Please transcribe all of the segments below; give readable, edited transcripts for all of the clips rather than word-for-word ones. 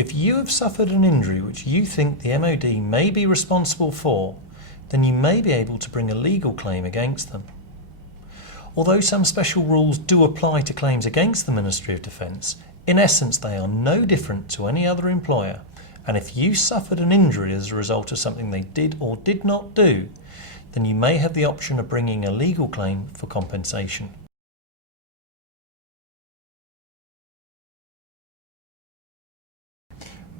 If you have suffered an injury which you think the MOD may be responsible for, then you may be able to bring a legal claim against them. Although some special rules do apply to claims against the Ministry of Defence, in essence they are no different to any other employer, and if you suffered an injury as a result of something they did or did not do, then you may have the option of bringing a legal claim for compensation.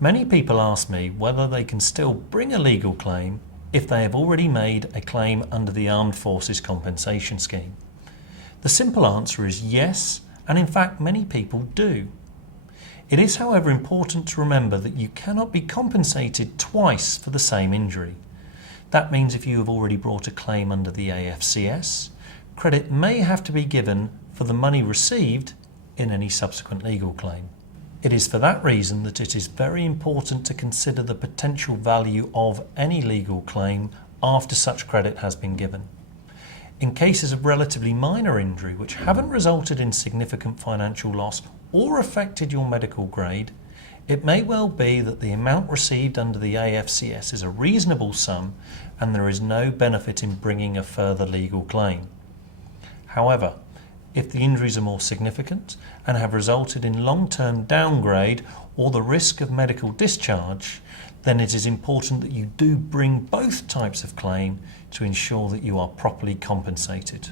Many people ask me whether they can still bring a legal claim if they have already made a claim under the Armed Forces Compensation Scheme. The simple answer is yes, and in fact many people do. It is, however, important to remember that you cannot be compensated twice for the same injury. That means if you have already brought a claim under the AFCS, credit may have to be given for the money received in any subsequent legal claim. It is for that reason that it is very important to consider the potential value of any legal claim after such credit has been given. In cases of relatively minor injury which haven't resulted in significant financial loss or affected your medical grade, it may well be that the amount received under the AFCS is a reasonable sum and there is no benefit in bringing a further legal claim. However, if the injuries are more significant and have resulted in long-term downgrade or the risk of medical discharge, then it is important that you do bring both types of claim to ensure that you are properly compensated.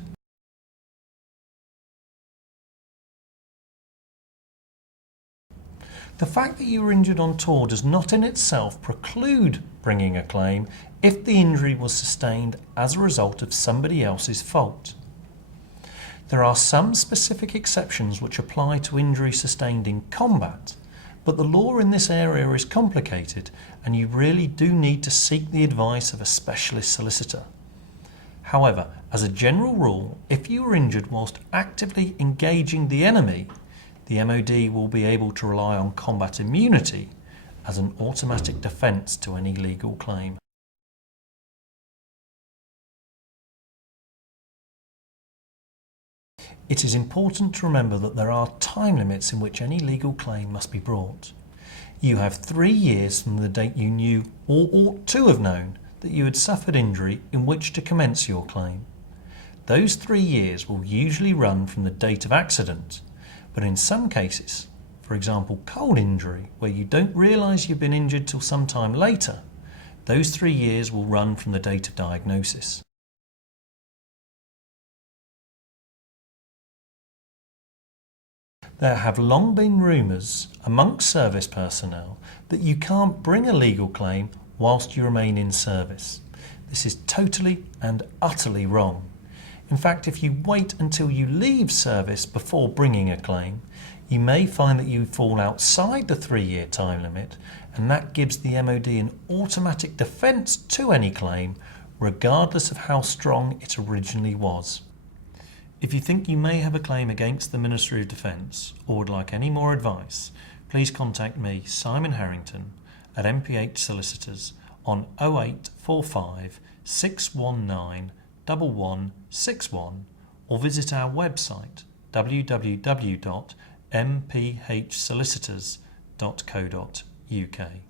The fact that you were injured on tour does not in itself preclude bringing a claim if the injury was sustained as a result of somebody else's fault. There are some specific exceptions which apply to injury sustained in combat, but the law in this area is complicated and you really do need to seek the advice of a specialist solicitor. However, as a general rule, if you are injured whilst actively engaging the enemy, the MOD will be able to rely on combat immunity as an automatic defence to any legal claim. It is important to remember that there are time limits in which any legal claim must be brought. You have 3 years from the date you knew or ought to have known that you had suffered injury in which to commence your claim. Those 3 years will usually run from the date of accident, but in some cases, for example cold injury, where you don't realise you've been injured till some time later, those 3 years will run from the date of diagnosis. There have long been rumours amongst service personnel that you can't bring a legal claim whilst you remain in service. This is totally and utterly wrong. In fact, if you wait until you leave service before bringing a claim, you may find that you fall outside the 3-year time limit, and that gives the MOD an automatic defence to any claim, regardless of how strong it originally was. If you think you may have a claim against the Ministry of Defence or would like any more advice, please contact me, Simon Harrington, at MPH Solicitors on 0845 619 1161 or visit our website www.mphsolicitors.co.uk.